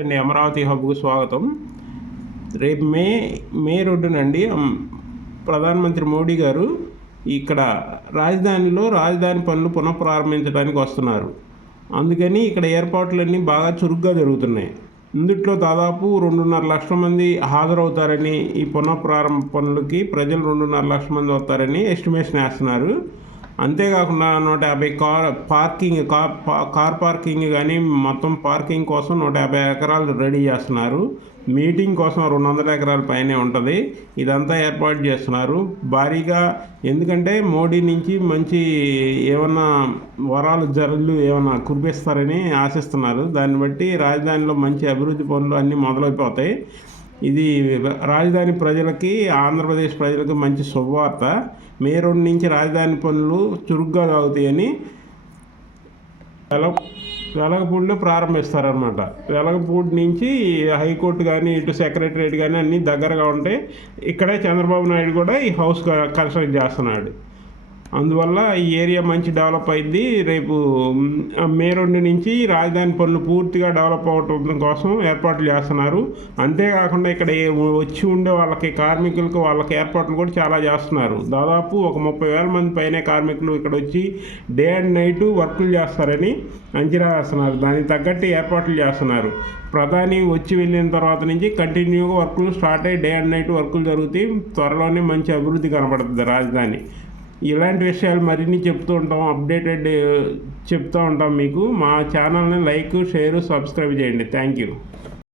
అండి, అమరావతి హబ్కు స్వాగతం. రేపు మే 2నండి ప్రధానమంత్రి మోడీ గారు ఇక్కడ రాజధాని పనులు పునఃప్రారంభించడానికి వస్తున్నారు. అందుకని ఇక్కడ ఏర్పాట్లన్నీ బాగా చురుగ్గా జరుగుతున్నాయి. ఇందుట్లో దాదాపు 2.5 లక్షల మంది హాజరవుతారని, ఈ పునఃప్రారంభ పనులకి ప్రజలు 2.5 లక్షల మంది వస్తారని ఎస్టిమేషన్ వేస్తున్నారు. అంతేకాకుండా 150 కార్ పార్కింగ్ కానీ మొత్తం పార్కింగ్ కోసం 150 ఎకరాలు రెడీ చేస్తున్నారు. మీటింగ్ కోసం 200 ఎకరాల పైనే ఉంటుంది. ఇదంతా ఏర్పాటు చేస్తున్నారు భారీగా. ఎందుకంటే మోడీ నుంచి మంచి ఏమన్నా జల్లు ఏమన్నా కురిపిస్తారని ఆశిస్తున్నారు. దాన్ని బట్టి రాజధానిలో మంచి అభివృద్ధి పనులు అన్నీ మొదలైపోతాయి. ఇది రాజధాని ప్రజలకి, ఆంధ్రప్రదేశ్ ప్రజలకు మంచి శుభవార్త. మే 2 నుంచి రాజధాని పనులు చురుగ్గా సాగుతాయని వెలగపూడిలో ప్రారంభిస్తారనమాట. వెలగపూడి నుంచి హైకోర్టు కానీ, ఇటు సెక్రటరేట్ కానీ అన్నీ దగ్గరగా ఉంటాయి. ఇక్కడే చంద్రబాబు నాయుడు కూడా ఈ హౌస్ కన్స్ట్రక్ట్ చేస్తున్నాడు. అందువల్ల ఈ ఏరియా మంచి డెవలప్ అయింది. రేపు మే 2 నుంచి రాజధాని పనులు పూర్తిగా డెవలప్ అవటం కోసం ఏర్పాట్లు చేస్తున్నారు. అంతేకాకుండా ఇక్కడ వచ్చి ఉండే కార్మికులకు వాళ్ళకి ఏర్పాట్లు కూడా చాలా చేస్తున్నారు. దాదాపు ఒక 30,000 మంది పైనే కార్మికులు ఇక్కడ వచ్చి డే అండ్ నైట్ వర్కులు చేస్తారని అంచనా వేస్తున్నారు. దానికి తగ్గట్టు ఏర్పాట్లు చేస్తున్నారు. ప్రధాని వచ్చి వెళ్ళిన తర్వాత నుంచి కంటిన్యూగా వర్కులు స్టార్ట్ అయ్యి డే అండ్ నైట్ వర్కులు జరుగుతాయి. త్వరలోనే మంచి అభివృద్ధి కనబడుతుంది రాజధాని. ఇలాంటి విషయాలు మరిన్ని అప్డేటెడ్ చెప్తూ ఉంటాం మీకు. మా ఛానల్ని లైక్, షేర్, సబ్స్క్రైబ్ చేయండి. Thank you.